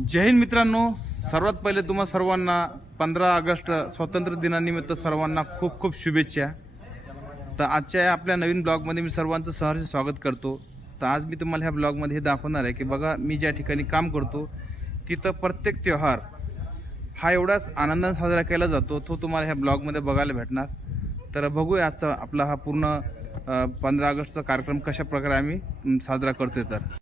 जय हिंद मित्रांनो. सर्वात पहिले तुम्हा सर्वांना पंधरा ऑगस्ट स्वातंत्र्य दिनानिमित्त सर्वांना खूप खूप शुभेच्छा. तर आजच्या आपल्या नवीन ब्लॉगमध्ये मी सर्वांचं सहर्ष स्वागत करतो. तर आज मी तुम्हाला ह्या ब्लॉगमध्ये हे दाखवणार आहे की बघा मी ज्या ठिकाणी काम करतो तिथं प्रत्येक त्यौहार हा एवढाच आनंदाने साजरा केला जातो तो तुम्हाला ह्या ब्लॉगमध्ये बघायला भेटणार. तर बघूया आजचा आपला हा पूर्ण पंधरा ऑगस्टचा कार्यक्रम कशा प्रकारे आम्ही साजरा करतोय तर.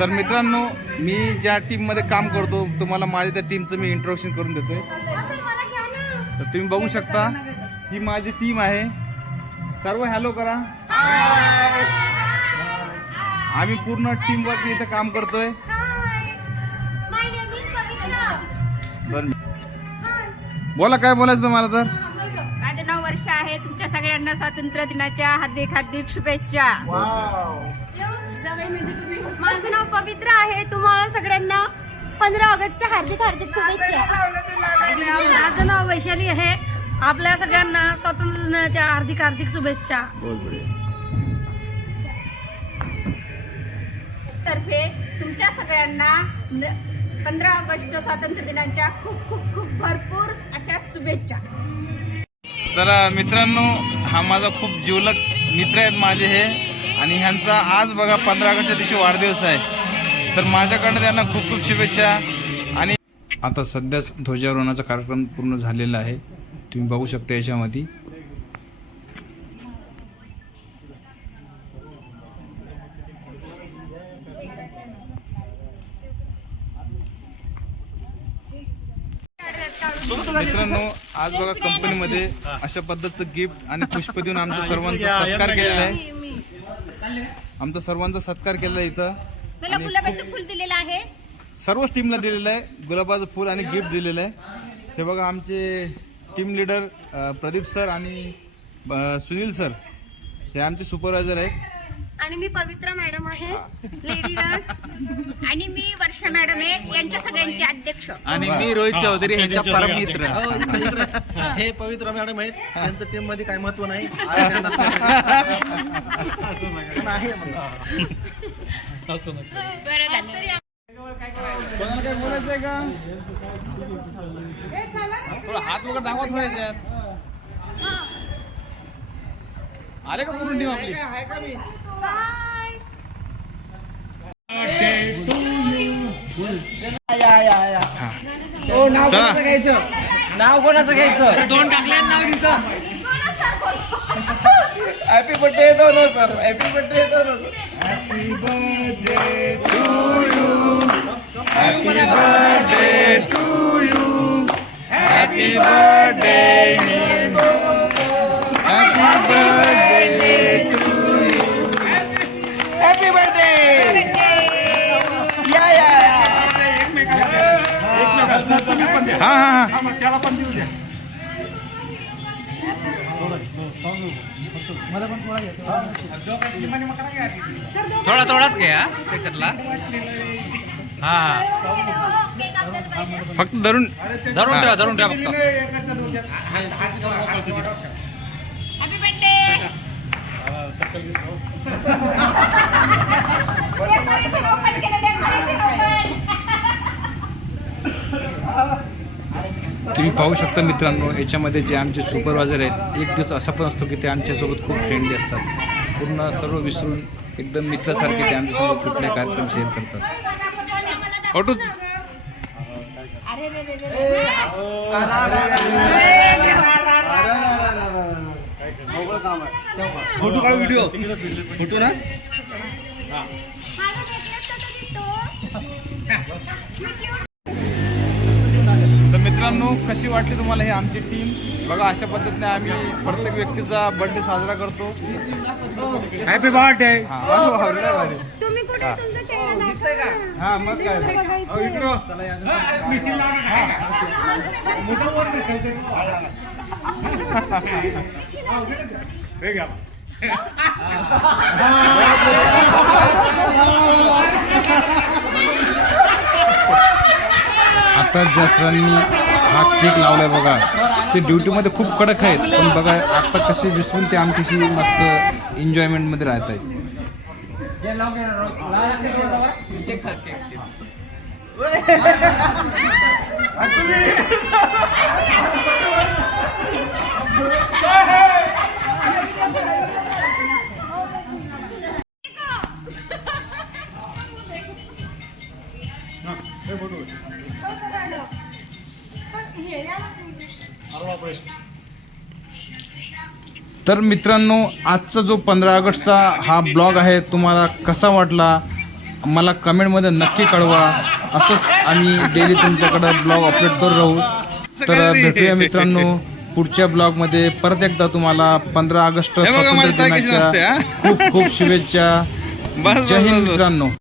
तर मित्रांनो मी ज्या टीममध्ये काम करतो तुम्हाला माझ्या त्या टीमचं मी इंट्रोडक्शन करून देतोय. तर तुम्ही बघू शकता ही माझी टीम आहे. सर्व हॅलो करा. आम्ही पूर्ण टीम वरती इथे काम करतोय. बरं. बोला काय बोलायचं तुम्हाला तर? माझे नऊ वर्ष आहे. तुमच्या सगळ्यांना स्वातंत्र्य दिनाच्या हार्दिक हार्दिक शुभेच्छा. माझं नाव पवित्र आहे. तुम्हाला सगळ्यांना पंधरा ऑगस्टच्या हार्दिक हार्दिक शुभेच्छा. माझं नाव वैशाली आहे. आपल्या सगळ्यांना स्वातंत्र्य दिनाच्या हार्दिक हार्दिक शुभेच्छा. तर्फे तुमच्या सगळ्यांना पंधरा ऑगस्ट स्वातंत्र्य दिनाच्या खूप खूप खूप भरपूर अशा शुभेच्छा. तर मित्रांनो हा माझा खूप जिवलग मित्र आहेत माझे हे. आणि ह्यांचा आज बघा पंधरा ऑगस्टच्या दिवशी वाढदिवस आहे. तर माझ्याकडनं त्यांना खूप खूप शुभेच्छा. आणि आता सध्याच ध्वजारोहणाचा कार्यक्रम पूर्ण झालेला आहे. तुम्ही बघू शकता याच्यामध्ये. मित्रांनो आज बघा कंपनीमध्ये अशा पद्धतीचं गिफ्ट आणि पुष्प देऊन आमच्या सर्वांचा सत्कार केलेला आहे. आमचा सर्वांचा सत्कार केलेला आहे इथं. मला गुलाबाचं फुल दिलेलं आहे. सर्वच टीमला दिलेलं आहे. गुलाबाचं फूल आणि गिफ्ट दिलेलं आहे. हे बघा आमचे टीम लिडर प्रदीप सर आणि सुनील सर. हे आमचे सुपरवायझर आहेत. आणि मी पवित्रा मॅडम आहे लेडी गार्ड आणि मी वर्षा मॅडम आहे यांच्या सगळ्यांचे अध्यक्ष. आणि मी रोहित चौधरी ह्यांचा परम मित्र हे पवित्र मॅडम आहेत त्यांचं टीममध्ये काही महत्त्व नाही. काय का? थोडं हात वगैरे दाखवत व्हायचे. आले का पूर्ण टीम आपली? चला नाव कोणाचं घ्यायचं दोन टाकले नाव हॅपी बर्थडे दोन सर हॅपी बर्थडे दोन सर हॅपी बर्थडे हॅपी हा हा हा. थोडा थोडाच घ्या त्याच्यातला. हा हा. फक्त धरून धरून ठेवा धरून ठेवा फक्त. तुम्ही पाहू शकता मित्रांनो याच्यामध्ये जे आमचे सुपरवायझर आहेत एक दिवस असा पण असतो की ते आमच्यासोबत खूप फ्रेंडली असतात. पूर्ण सर्व विसरून एकदम मित्रासारखे ते आमच्यासोबत कुठले कार्यक्रम शेअर करतात. ऑटो फोटो काढू व्हिडिओ फोटो ना. तर मित्रांनो कशी वाटली तुम्हाला हे आमची टीम बघा अशा पद्धतीने आम्ही प्रत्येक व्यक्तीचा बर्थडे साजरा करतो. Happy birthday. हा मग काय. हे आता जसरांनी हा केक लावलाय बघा. ते ड्युटीमध्ये खूप कडक आहेत. पण बघा आता कसे विसरून ते आमच्याशी मस्त एन्जॉयमेंटमध्ये राहत आहेत. तर मित्रांनो आजचा जो पंधरा ऑगस्टचा हा ब्लॉग आहे तुम्हाला कसा वाटला? मला कमेंटमध्ये नक्की कळवा. असंच आम्ही डेली तुमच्याकडं ब्लॉग अपलोड करत राहू. तर भेटूया मित्रांनो पुढच्या ब्लॉगमध्ये. परत एकदा तुम्हाला पंधरा ऑगस्ट स्वातंत्र्य दिनाच्या? खूप खूप शुभेच्छा. जय हिंद. मित्रांनो.